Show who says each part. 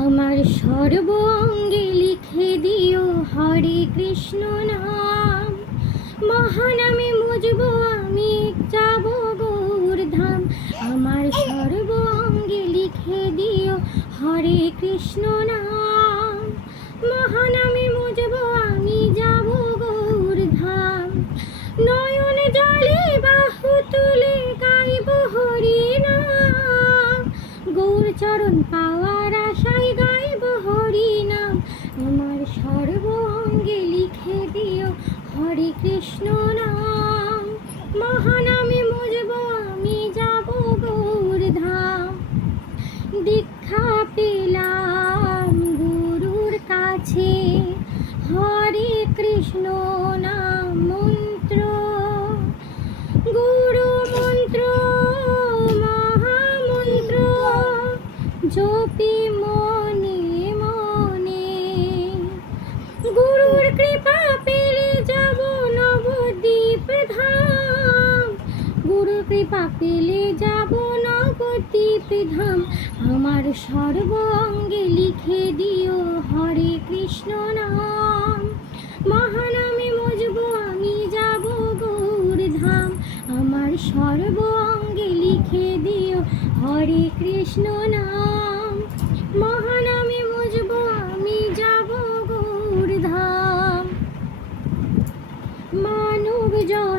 Speaker 1: আমার সর্ব অঙ্গে লিখে দিও হরে কৃষ্ণ নাম। মহানামে মুজব আমি যাব গৌর ধাম। আমার সর্ব অঙ্গে লিখে দিও হরে কৃষ্ণ নাম। মহানামে মুজব আমি যাব গৌর ধাম। নয়ন জলে বাহু তুলে গাইব হরি নাম। গৌর চরণ পাওয়ার হরে কৃষ্ণ নাম মহানামে মুজব আমি যাব গৌর ধাম। দীক্ষা পেলাম গুরুর কাছে, হরে কৃষ্ণ নাম মন্ত্র। গুরু মন্ত্র, মহামন্ত্র, জপি মনে গুরুর কৃপা পেলে যাব নবদ্বীপ ধাম। আমার সর্ব অঙ্গে লিখে দিও হরে কৃষ্ণ নাম। মহানামে মজবো, আমি যাব গৌর ধাম। আমার সর্ব অঙ্গে লিখে দিও হরে কৃষ্ণ নাম। মহানামে মজবো, আমি যাব গৌর ধাম। মানব জন